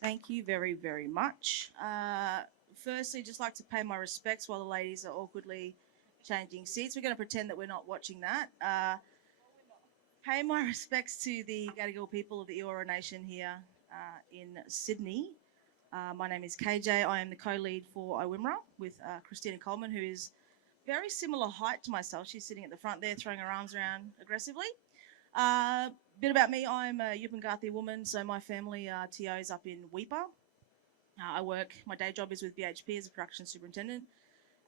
Thank you very, very much. Firstly, just like to pay my respects while the ladies are awkwardly changing seats. We're going to pretend that we're not watching that. Pay my respects to the Gadigal people of the Eora Nation here in Sydney. My name is KJ. I am the co-lead for OWIMRA with Christina Coleman, who is very similar height to myself. She's sitting at the front there, throwing her arms around aggressively. Bit about me, I'm a Yupangathi woman, so my family are TOs up in Weipa. My day job is with BHP as a production superintendent,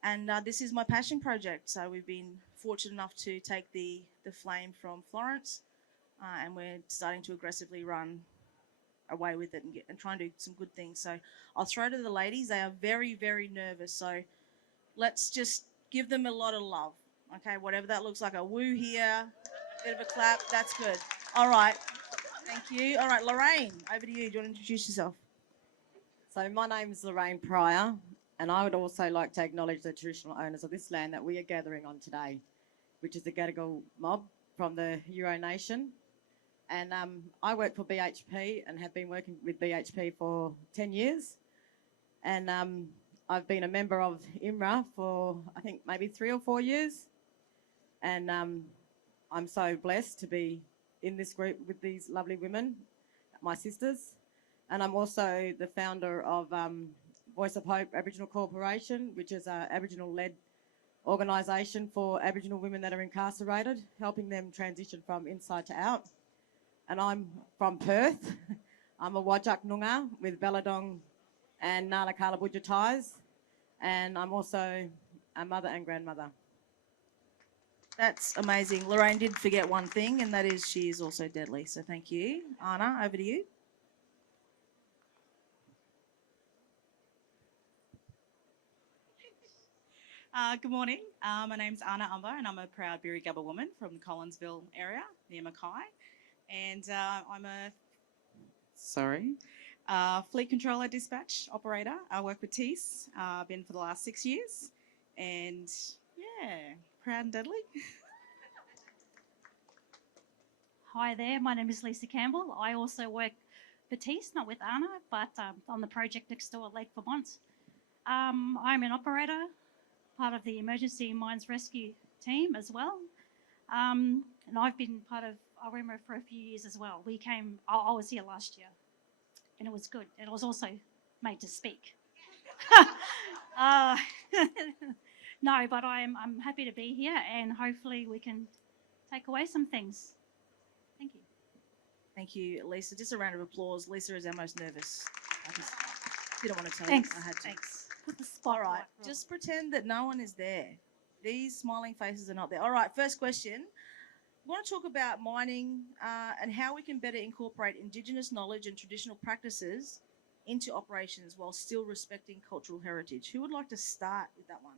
and this is my passion project. So we've been fortunate enough to take the flame from Florence, and we're starting to aggressively run away with it and try and do some good things. So I'll throw to the ladies. They are very, very nervous. So let's just give them a lot of love. Okay, whatever that looks like, a woo here, bit of a clap. That's good. All right. Thank you. All right, Lorraine, over to you. Do you want to introduce yourself? So my name is Lorraine Pryor, and I would also like to acknowledge the traditional owners of this land that we are gathering on today, which is the Gadigal mob from the Euro Nation. And I work for BHP and have been working with BHP for 10 years. And I've been a member of IMRA for, I think, maybe 3 or 4 years. And I'm so blessed to be in this group with these lovely women, my sisters. And I'm also the founder of Voice of Hope Aboriginal Corporation, which is an Aboriginal-led organisation for Aboriginal women that are incarcerated, helping them transition from inside to out. And I'm from Perth. I'm a Wajak Noongar with Belladong and Nala Kalabudja ties. And I'm also a mother and grandmother. That's amazing. Lorraine did forget one thing, and that is she is also deadly. So thank you. Anna, over to you. Good morning. My name's Anna Umber, and I'm a proud Birri Gabba woman from the Collinsville area near Mackay. And I'm a fleet controller dispatch operator. I work with TEAS. I've been for the last 6 years, and yeah, proud and deadly. Hi there, my name is Lisa Campbell. I also work for TEAS, not with Anna, but on the project next door at Lake Vermont. I'm an operator, part of the emergency mines rescue team as well. And I've been part of OWIMRA for a few years as well. I was here last year, and it was good. And I was also made to speak. uh, no, but I'm happy to be here, and hopefully we can take away some things. Thank you. Thank you, Lisa. Just a round of applause. Lisa is our most nervous. I just didn't want to tell Thanks. you. I had to. Thanks. Put the All spotlight. right. Just pretend that no one is there. These smiling faces are not there. All right. First question. We want to talk about mining and how we can better incorporate Indigenous knowledge and traditional practices into operations while still respecting cultural heritage. Who would like to start with that one?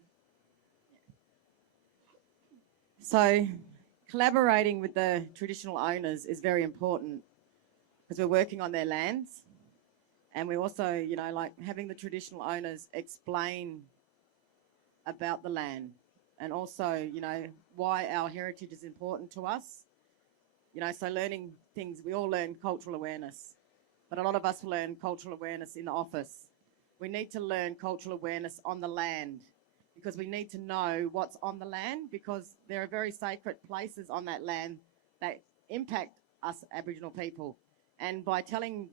So collaborating with the traditional owners is very important because we're working on their lands. And we also, like having the traditional owners explain about the land and also, why our heritage is important to us. So learning things, we all learn cultural awareness, but a lot of us learn cultural awareness in the office. We need to learn cultural awareness on the land because we need to know what's on the land because there are very sacred places on that land that impact us Aboriginal people. And by telling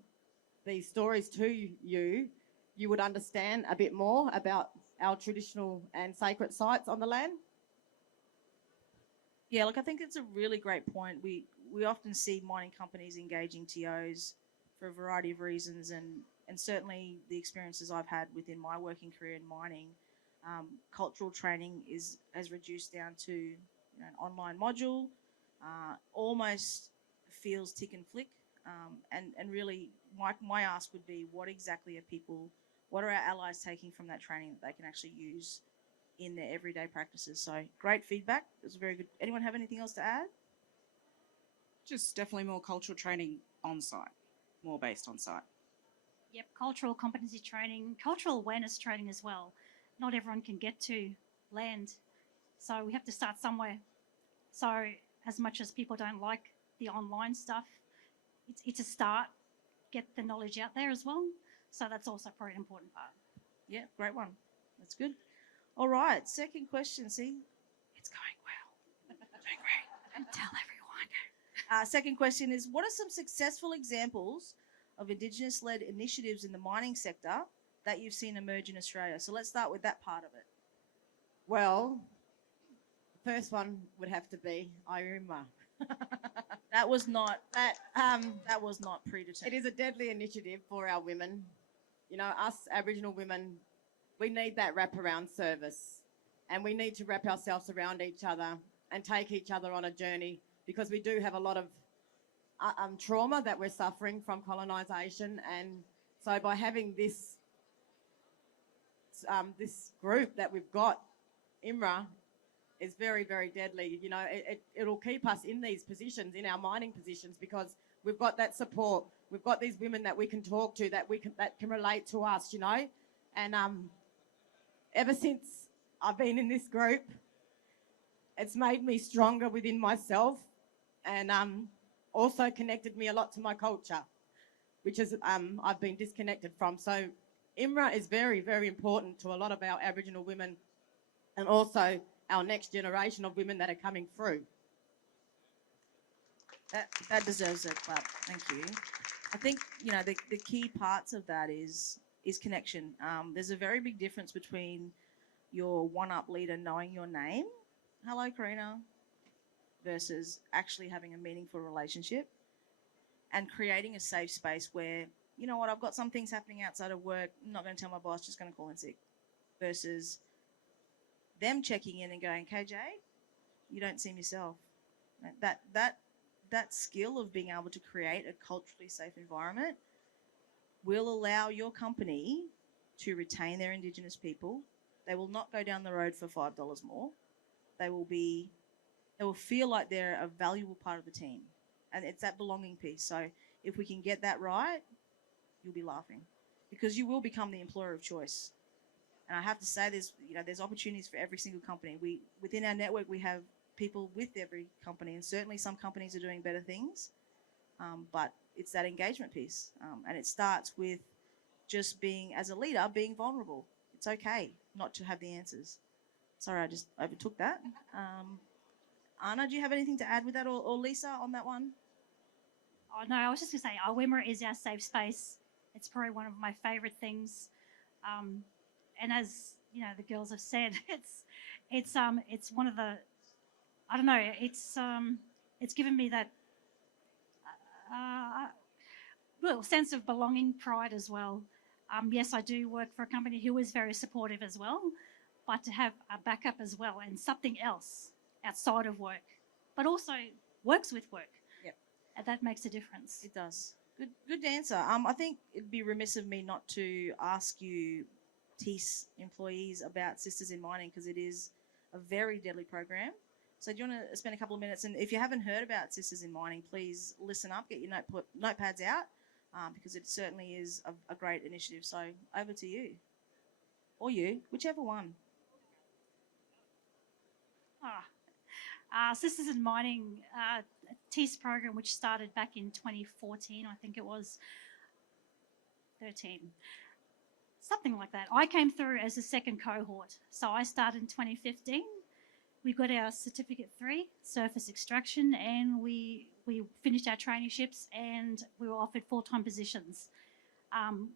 these stories to you, you would understand a bit more about our traditional and sacred sites on the land. Yeah, look, I think it's a really great point. We often see mining companies engaging TOs for a variety of reasons, and certainly the experiences I've had within my working career in mining, cultural training has reduced down to an online module, almost feels tick and flick, and really my ask would be what are our allies taking from that training that they can actually use in their everyday practices. So great feedback. It was very good. Anyone have anything else to add? Just definitely more cultural training on site, more based on site. Yep, cultural competency training, cultural awareness training as well. Not everyone can get to land, so we have to start somewhere. So as much as people don't like the online stuff, it's a start. Get the knowledge out there as well. So that's also probably an important part. Yeah, great one. That's good. All right, second question. See, it's going well. Doing great. And tell everyone. Second question is, what are some successful examples of Indigenous-led initiatives in the mining sector that you've seen emerge in Australia? So let's start with that part of it. Well, the first one would have to be IRIMA. That was not That that was not predetermined. it is a deadly initiative for our women. You know, us Aboriginal women, we need that wraparound service, and we need to wrap ourselves around each other and take each other on a journey, because we do have a lot of trauma that we're suffering from colonisation. And so by having this this group that we've got, IMRA, is very, very deadly. You know, it'll keep us in these positions, in our mining positions, because we've got that support. We've got these women that we can talk to, that can relate to us, you know. And ever since I've been in this group, it's made me stronger within myself, and also connected me a lot to my culture, which is I've been disconnected from. So IMRA is very, very important to a lot of our Aboriginal women, and also our next generation of women that are coming through. That deserves a clap. Thank you. I think, you know, the key parts of that is connection. There's a very big difference between your one-up leader knowing your name, hello Karina, versus actually having a meaningful relationship and creating a safe space where, you know what, I've got some things happening outside of work, I'm not going to tell my boss, just going to call in sick, versus them checking in and going, KJ, you don't seem yourself. That skill of being able to create a culturally safe environment will allow your company to retain their Indigenous people. They will not go down the road for $5 more. They will feel like they're a valuable part of the team. And it's that belonging piece. So if we can get that right, you'll be laughing, because you will become the employer of choice. And I have to say, there's opportunities for every single company. Within our network, we have people with every company, and certainly some companies are doing better things. But it's that engagement piece, and it starts with just being, as a leader, being vulnerable. It's okay not to have the answers. Sorry, I just overtook that. Anna, do you have anything to add with that, or Lisa on that one? Oh no, I was just going to say, our WIMRA is our safe space. It's probably one of my favourite things. And as you know, the girls have said, it's one of the, I don't know, it's given me that well, sense of belonging, pride as well. Yes, I do work for a company who is very supportive as well, but to have a backup as well and something else outside of work, but also works with work. Yep. And that makes a difference. It does. Good answer. I think it'd be remiss of me not to ask you, TIS employees, about Sisters in Mining, because it is a very deadly program. So do you want to spend a couple of minutes? And if you haven't heard about Sisters in Mining, please listen up, get your notepads out, because it certainly is a great initiative. So over to you. Or you, whichever one. Sisters in Mining, a TIS program which started back in 2014, I think it was 13. Something like that. I came through as a second cohort. So I started in 2015. We got our Certificate 3, surface extraction, and we finished our traineeships, and we were offered full-time positions,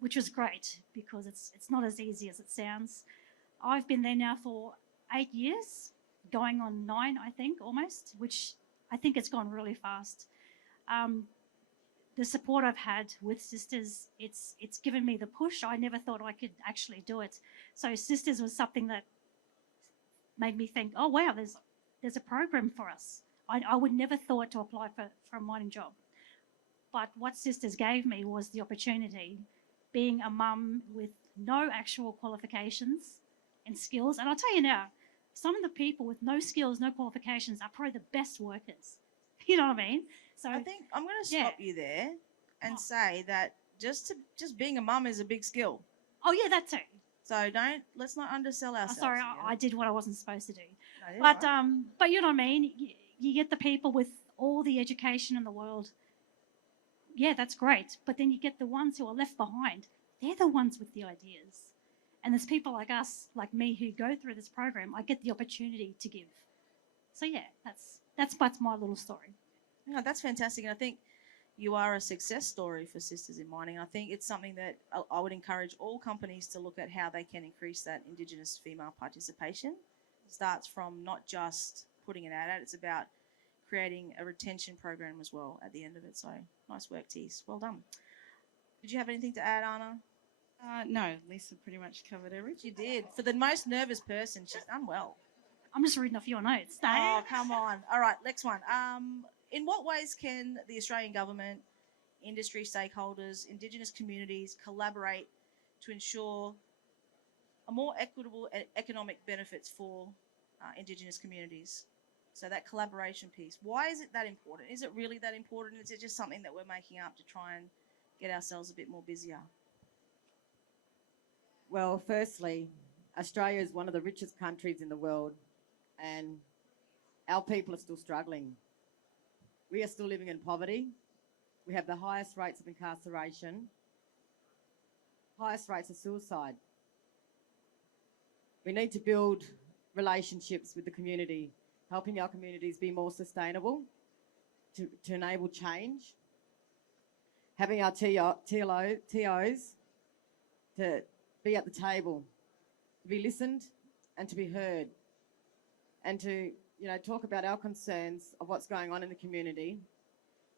which was great because it's not as easy as it sounds. I've been there now for 8 years, going on 9, I think, almost, which I think it's gone really fast. The support I've had with Sisters, it's given me the push. I never thought I could actually do it. So Sisters was something that made me think, oh wow, there's a program for us. I would never thought to apply for a mining job. But what Sisters gave me was the opportunity, being a mum with no actual qualifications and skills. And I'll tell you now, some of the people with no skills, no qualifications are probably the best workers. You know what I mean? So I think I'm going to stop you there and say that just being a mum is a big skill. Oh yeah, that too. So let's not undersell ourselves. Sorry, I did what I wasn't supposed to do. No, but you know what I mean? You get the people with all the education in the world. Yeah, that's great. But then you get the ones who are left behind. they're the ones with the ideas. And there's people like us, like me, who go through this program. I get the opportunity to give. So yeah, that's my little story. No, that's fantastic. And I think you are a success story for Sisters in Mining. I think it's something that I would encourage all companies to look at how they can increase that Indigenous female participation. It starts from not just putting an ad out, it's about creating a retention program as well at the end of it. So nice work, Tees. Well done. Did you have anything to add, Anna? No, Lisa pretty much covered everything. You did. For the most nervous person, she's done well. I'm just reading off your notes. Oh, come on. All right, next one. In what ways can the Australian government, industry stakeholders, Indigenous communities collaborate to ensure a more equitable economic benefits for Indigenous communities? So that collaboration piece. Why is it that important? Is it really that important? Is it just something that we're making up to try and get ourselves a bit more busier? Well, firstly, Australia is one of the richest countries in the world, and our people are still struggling. We are still living in poverty. We have the highest rates of incarceration, highest rates of suicide. We need to build relationships with the community, helping our communities be more sustainable to enable change. Having our TOs to be at the table, to be listened and to be heard, and to talk about our concerns of what's going on in the community,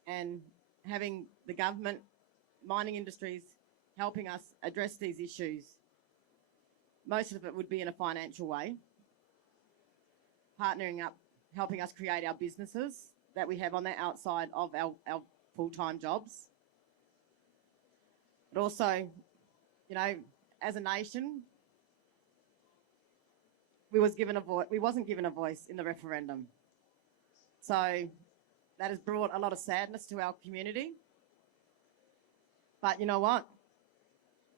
and having the government, mining industries helping us address these issues. Most of it would be in a financial way, partnering up, helping us create our businesses that we have on the outside of our full-time jobs. But also, as a nation, we wasn't given a voice in the referendum. So that has brought a lot of sadness to our community. But you know what?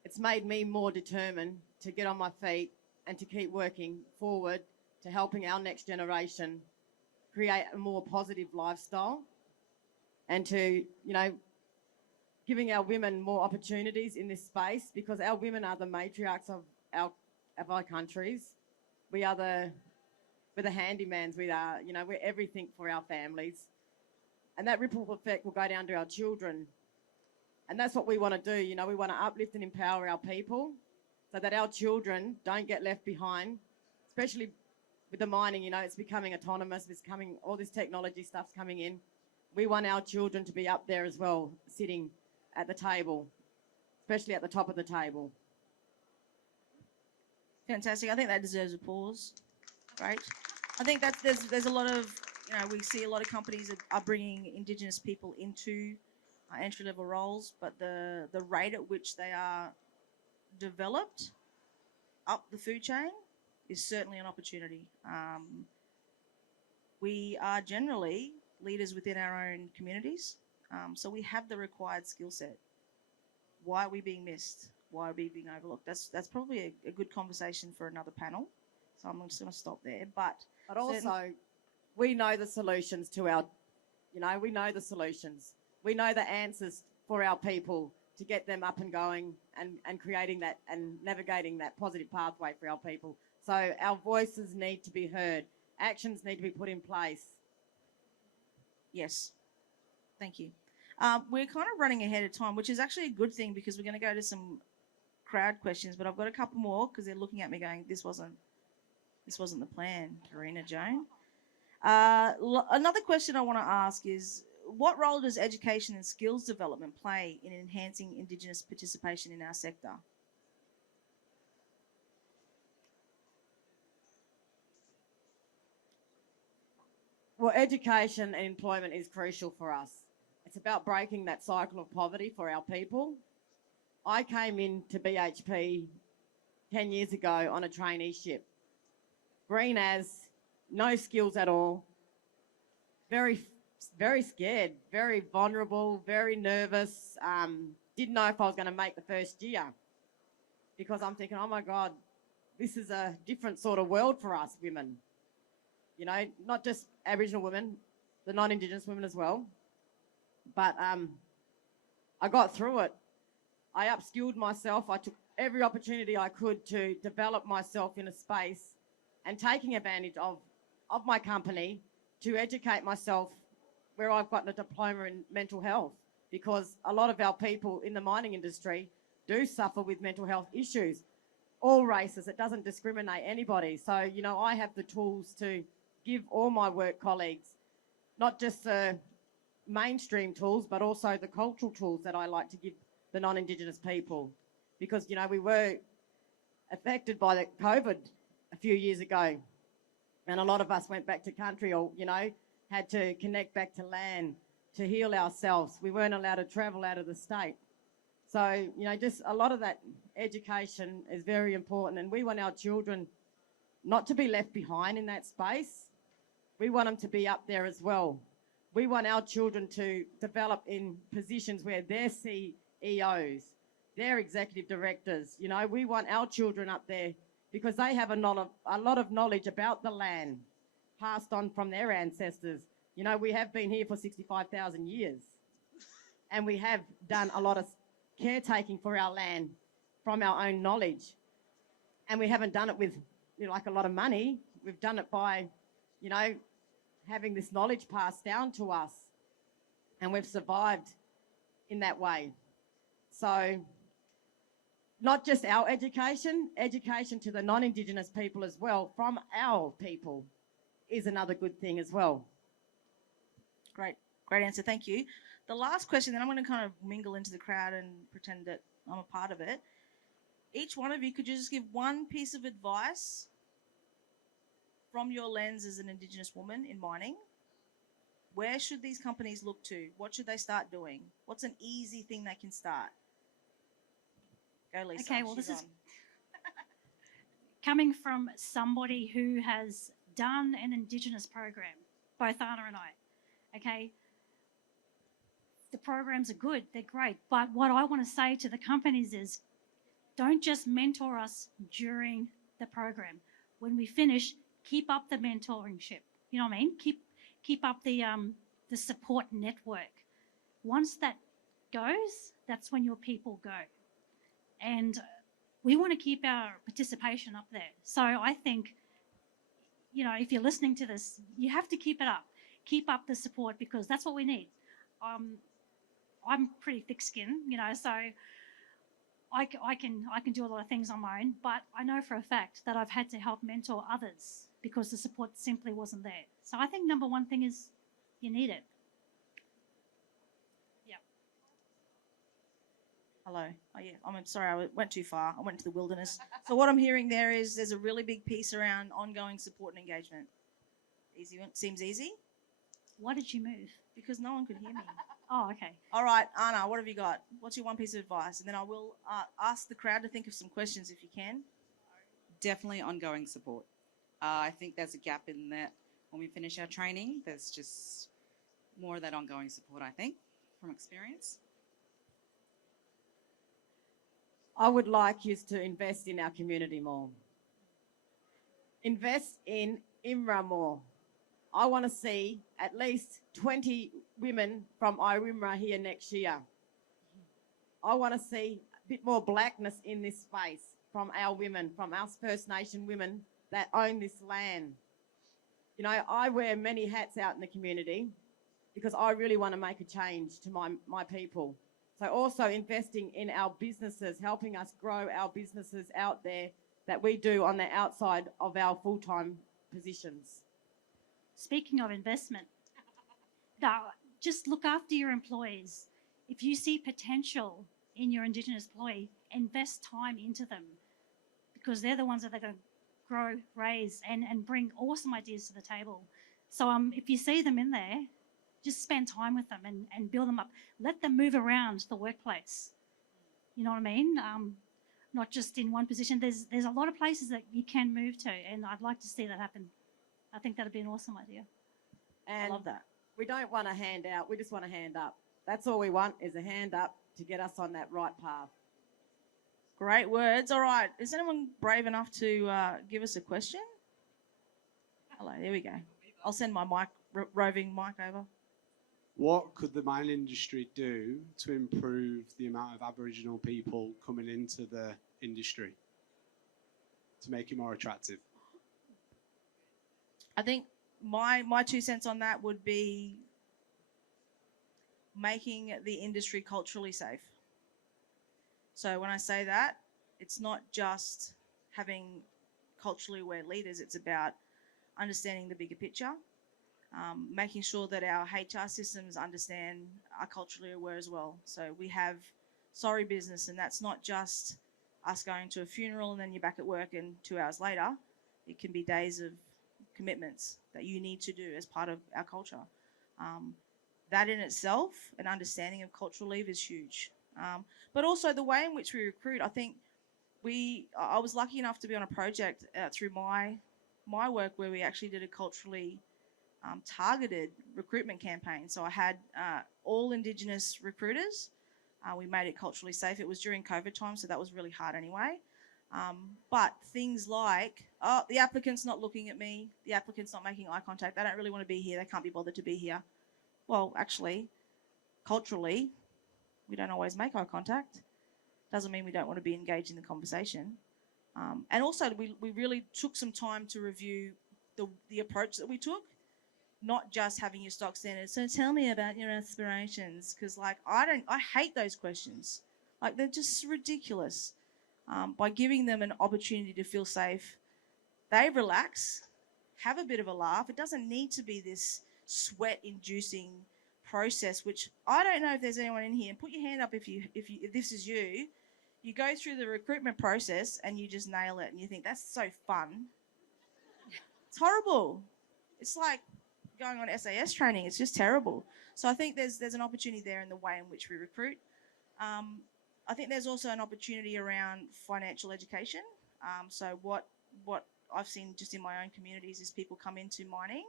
It's made me more determined to get on my feet and to keep working forward to helping our next generation create a more positive lifestyle, and to, giving our women more opportunities in this space, because our women are the matriarchs of our countries. We're the handymans. We're everything for our families. And that ripple effect will go down to our children. And that's what we want to do. We want to uplift and empower our people so that our children don't get left behind, especially with the mining. It's becoming autonomous. All this technology stuff's coming in. We want our children to be up there as well, sitting at the table, especially at the top of the table. Fantastic. I think that deserves applause. Great. I think that there's a lot of, we see a lot of companies are bringing Indigenous people into entry-level roles, but the rate at which they are developed up the food chain is certainly an opportunity. We are generally leaders within our own communities, so we have the required skill set. Why are we being missed? Why are we being overlooked? That's probably a good conversation for another panel. So I'm just going to stop there. But also, we know the solutions to our, we know the solutions. We know the answers for our people to get them up and going and creating that and navigating that positive pathway for our people. So our voices need to be heard. Actions need to be put in place. Yes. Thank you. We're kind of running ahead of time, which is actually a good thing, because we're going to go to some crowd questions, but I've got a couple more because they're looking at me going, this wasn't the plan, Karina Joan. Another question I want to ask is, what role does education and skills development play in enhancing Indigenous participation in our sector? Well, education and employment is crucial for us. It's about breaking that cycle of poverty for our people. I came into BHP 10 years ago on a traineeship. Green as, no skills at all, very, very scared, very vulnerable, very nervous. Didn't know if I was going to make the first year, because I'm thinking, oh my God, this is a different sort of world for us women. Not just Aboriginal women, the non-Indigenous women as well. But I got through it. I upskilled myself. I took every opportunity I could to develop myself in a space and taking advantage of my company to educate myself where I've gotten a diploma in mental health, because a lot of our people in the mining industry do suffer with mental health issues. All races, it doesn't discriminate anybody. So, you know, I have the tools to give all my work colleagues, not just the mainstream tools, but also the cultural tools that I like to give the non-Indigenous people. Because, you know, we were affected by the COVID a few years ago, and a lot of us went back to country, or, you know, had to connect back to land to heal ourselves. We weren't allowed to travel out of the state. So, you know, just a lot of that education is very important, and we want our children not to be left behind in that space. We want them to be up there as well. We want our children to develop in positions where they're CEOs, they're executive directors. You know, we want our children up there because they have a lot of knowledge about the land passed on from their ancestors. You know, we have been here for 65,000 years, and we have done a lot of caretaking for our land from our own knowledge. And we haven't done it with, you know, like a lot of money. We've done it by, you know, having this knowledge passed down to us, and we've survived in that way. So not just our education to the non-Indigenous people as well from our people is another good thing as well. Great answer, thank you. The last question, then I'm going to kind of mingle into the crowd and pretend that I'm a part of it. Each one of you, could you just give one piece of advice from your lens as an Indigenous woman in mining? Where should these companies look to? What should they start doing? What's an easy thing they can start? Go, Lisa. Okay, well, She's this is on. coming from somebody who has done an Indigenous program, both Anna and I. Okay, the programs are good, they're great, but what I want to say to the companies is don't just mentor us during the program. When we finish, keep up the mentorship. You know what I mean? Keep up the support network. Once that goes, that's when your people go. And we want to keep our participation up there. So I think, you know, if you're listening to this, you have to keep it up. Keep up the support, because that's what we need. I'm pretty thick-skinned, you know, so I can do a lot of things on my own, but I know for a fact that I've had to help mentor others because the support simply wasn't there. So I think number one thing is you need it. Yeah. Hello. Oh, yeah. I'm sorry, I went too far. I went to the wilderness. So what I'm hearing there is there's a really big piece around ongoing support and engagement. Easy one. Seems easy? Why did you move? Because no one could hear me. Oh, okay. All right, Anna, what have you got? What's your one piece of advice? And then I will ask the crowd to think of some questions if you can. Definitely ongoing support. I think there's a gap in that when we finish our training. There's just more of that ongoing support, I think, from experience. I would like you to invest in our community more. Invest in IMRA more. I want to see at least 20 women from IMRA here next year. I want to see a bit more blackness in this space from our women, from us First Nation women that own this land. You know, I wear many hats out in the community because I really want to make a change to my people. So also investing in our businesses, helping us grow our businesses out there that we do on the outside of our full-time positions. Speaking of investment, now just look after your employees. If you see potential in your Indigenous employee, invest time into them, because they're the ones that are going to grow, raise, and bring awesome ideas to the table. So if you see them in there, just spend time with them and build them up. Let them move around the workplace. You know what I mean? Not just in one position. There's a lot of places that you can move to, and I'd like to see that happen. I think that'd be an awesome idea. And I love that. we don't want a handout, we just want a hand up. That's all we want, is a hand up to get us on that right path. Great words. All right. Is anyone brave enough to give us a question? Hello. There we go. I'll send my roving mic over. What could the mining industry do to improve the amount of Aboriginal people coming into the industry to make it more attractive? I think my 2 cents on that would be making the industry culturally safe. So when I say that, it's not just having culturally aware leaders, it's about understanding the bigger picture, making sure that our HR systems understand are culturally aware as well. So we have sorry business, and that's not just us going to a funeral and then you're back at work and 2 hours later. It can be days of commitments that you need to do as part of our culture. That in itself, an understanding of cultural leave is huge. But also the way in which we recruit, I think I was lucky enough to be on a project through my work where we actually did a culturally targeted recruitment campaign. So I had all Indigenous recruiters. We made it culturally safe. It was during COVID time, so that was really hard anyway. But things like, oh, the applicant's not looking at me, the applicant's not making eye contact, they don't really want to be here, they can't be bothered to be here. Well, actually, culturally, we don't always make eye contact. Doesn't mean we don't want to be engaged in the conversation. And also, we really took some time to review the approach that we took, not just having your stock standard. So tell me about your aspirations, because like I hate those questions. Like they're just ridiculous. By giving them an opportunity to feel safe, they relax, have a bit of a laugh. It doesn't need to be this sweat-inducing process, which I don't know if there's anyone in here. And put your hand up if this is you. You go through the recruitment process and you just nail it, and you think that's so fun. It's horrible. It's like going on SAS training. It's just terrible. So I think there's an opportunity there in the way in which we recruit. I think there's also an opportunity around financial education. So what I've seen just in my own communities is people come into mining,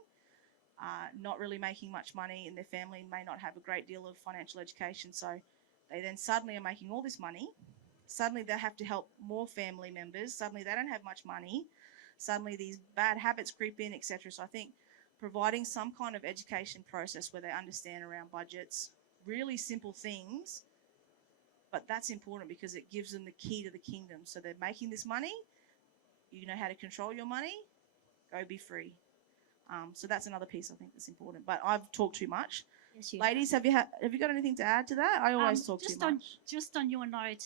not really making much money, and their family may not have a great deal of financial education. So they then suddenly are making all this money. Suddenly they have to help more family members. Suddenly they don't have much money. Suddenly these bad habits creep in, etc. So I think providing some kind of education process where they understand around budgets, really simple things, but that's important because it gives them the key to the kingdom. So they're making this money, you know how to control your money, go be free. So that's another piece I think that's important. But I've talked too much. Yes, you Ladies, have you got anything to add to that? I always talk too much. Just on your note,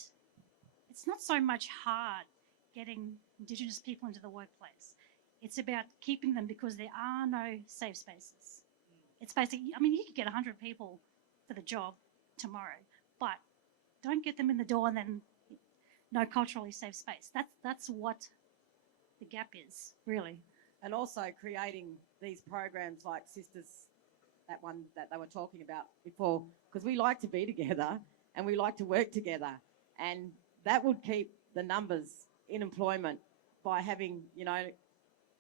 it's not so much hard getting Indigenous people into the workplace. It's about keeping them because there are no safe spaces. It's basically, I mean, you could get 100 people for the job tomorrow, but don't get them in the door and then no culturally safe space. That's what the gap is, really. And also creating these programs like Sisters, that one that they were talking about before, because we like to be together and we like to work together. And that would keep the numbers in employment by having, you know,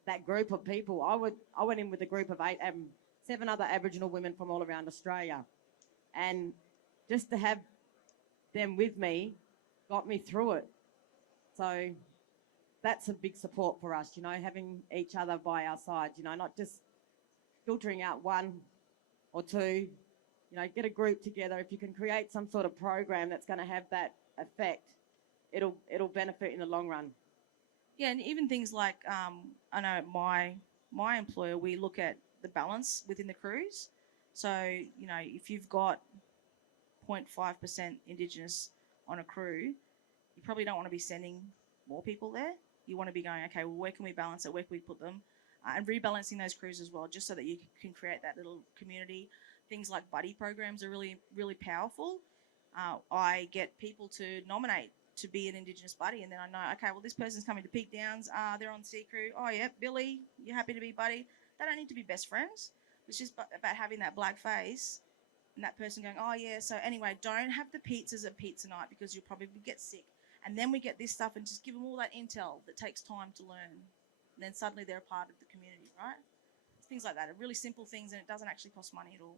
that group of people. I went in with a group of 7 other Aboriginal women from all around Australia. And just to have them with me got me through it. So that's a big support for us, you know, having each other by our side, you know, not just filtering out 1 or 2, you know, get a group together. If you can create some sort of program that's going to have that effect, it'll benefit in the long run. Yeah, and even things like, I know my employer, we look at the balance within the crews. So, you know, if you've got 0.5% Indigenous on a crew, you probably don't want to be sending more people there. You want to be going, okay, well, where can we balance it? Where can we put them? And rebalancing those crews as well, just so that you can create that little community. Things like buddy programs are really, really powerful. I get people to nominate to be an Indigenous buddy, and then I know, okay, well, this person's coming to Peak Downs. They're on Sea Crew. Oh, yeah, Billy, you happy to be buddy? They don't need to be best friends. It's just about having that black face and that person going, oh, yeah, so anyway, don't have the pizzas at pizza night because you'll probably get sick. And then we get this stuff and just give them all that intel that takes time to learn. And then suddenly they're a part of the community, right? Things like that are really simple things, and it doesn't actually cost money at all.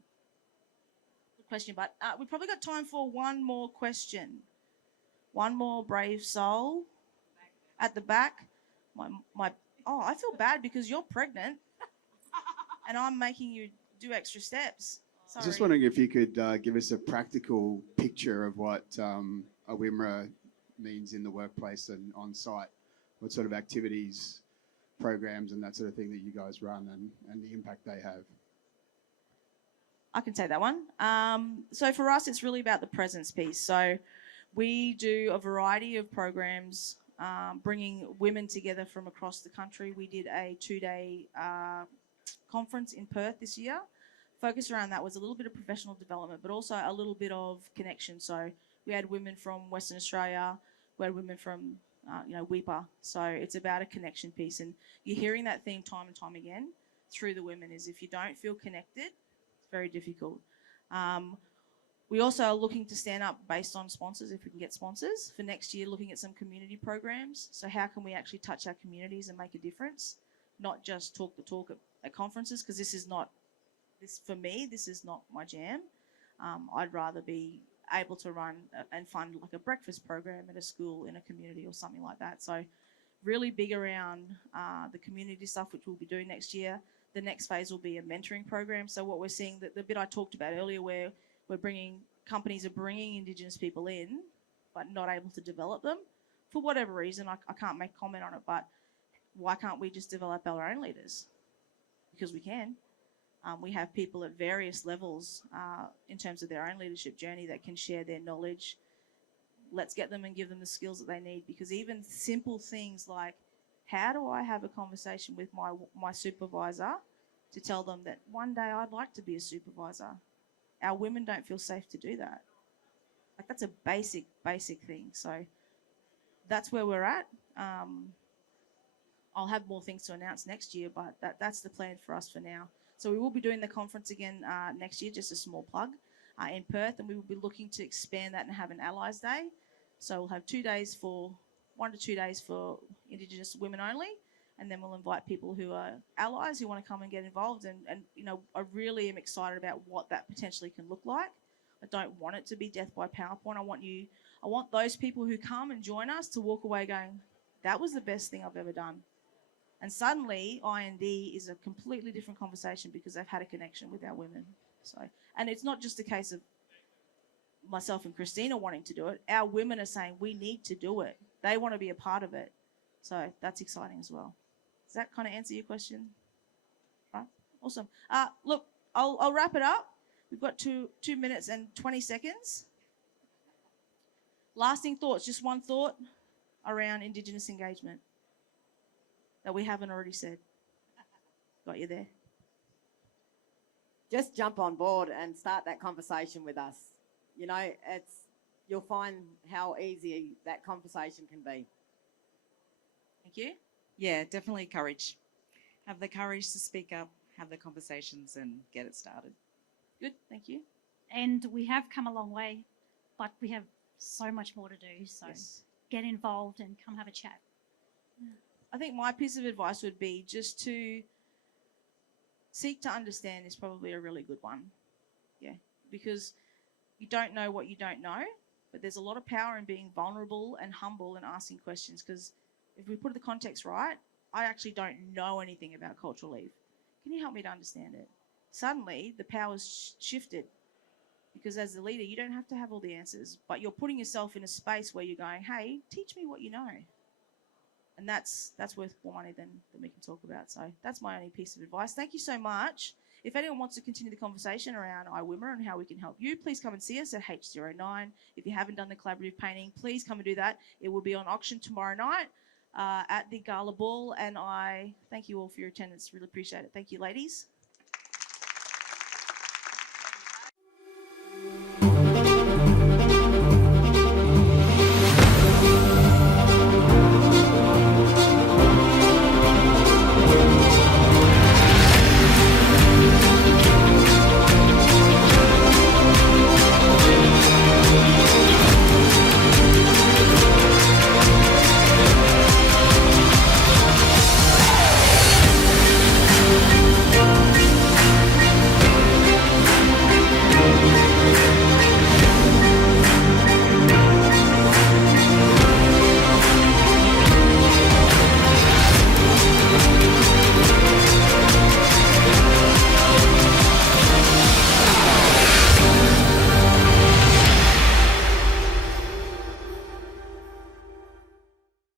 Good question, but we've probably got time for one more question. One more brave soul at the back. I feel bad because you're pregnant and I'm making you do extra steps. I was just wondering if you could give us a practical picture of what a WIMRA means in the workplace and on site. What sort of activities, programs, and that sort of thing that you guys run, and the impact they have. I can take that one. So for us, it's really about the presence piece. So we do a variety of programs, bringing women together from across the country. We did a 2-day conference in Perth this year. Focus around that was a little bit of professional development, but also a little bit of connection. So we had women from Western Australia, we had women from Weipa. So it's about a connection piece, and you're hearing that theme time and time again through the women. Is if you don't feel connected, it's very difficult. We also are looking to stand up based on sponsors, if we can get sponsors for next year. Looking at some community programs. So how can we actually touch our communities and make a difference, not just talk the talk at conferences? Because this is not. For me, this is not my jam. I'd rather be able to run and fund like a breakfast program at a school in a community or something like that. So really big around the community stuff, which we'll be doing next year. The next phase will be a mentoring program. So what we're seeing, the bit I talked about earlier, where companies are bringing Indigenous people in, but not able to develop them for whatever reason. I can't make comment on it, but why can't we just develop our own leaders? Because we can. We have people at various levels in terms of their own leadership journey that can share their knowledge. Let's get them and give them the skills that they need, because even simple things like, how do I have a conversation with my supervisor to tell them that one day I'd like to be a supervisor? Our women don't feel safe to do that. Like, that's a basic thing. So that's where we're at. I'll have more things to announce next year, but that's the plan for us for now. So we will be doing the conference again next year, just a small plug, in Perth, and we will be looking to expand that and have an Allies Day. So we'll have 1 to 2 days for Indigenous women only, and then we'll invite people who are allies who want to come and get involved. And I really am excited about what that potentially can look like. I don't want it to be death by PowerPoint. I want those people who come and join us to walk away going, that was the best thing I've ever done. And suddenly, I&D is a completely different conversation because they've had a connection with our women. So, and it's not just a case of myself and Christina wanting to do it. Our women are saying we need to do it. They want to be a part of it. So that's exciting as well. Does that kind of answer your question? Right? Awesome. Look, I'll wrap it up. We've got 2 minutes and 20 seconds. Lasting thoughts, just one thought around Indigenous engagement that we haven't already said. Got you there? Just jump on board and start that conversation with us. You'll find how easy that conversation can be. Thank you. Yeah, definitely courage. Have the courage to speak up, have the conversations, and get it started. Good, thank you. And we have come a long way, but we have so much more to do. So Yes. get involved and come have a chat. I think my piece of advice would be just to seek to understand is probably a really good one. Yeah, because you don't know what you don't know, but there's a lot of power in being vulnerable and humble and asking questions, because if we put the context right, I actually don't know anything about cultural leave. Can you help me to understand it? Suddenly, the power's shifted, because as the leader, you don't have to have all the answers, but you're putting yourself in a space where you're going, hey, teach me what you know. And that's worth more money than we can talk about. So that's my only piece of advice. Thank you so much. If anyone wants to continue the conversation around IWIMR and how we can help you, please come and see us at H09. If you haven't done the collaborative painting, please come and do that. It will be on auction tomorrow night at the Gala Ball. And I thank you all for your attendance. Really appreciate it. Thank you, ladies.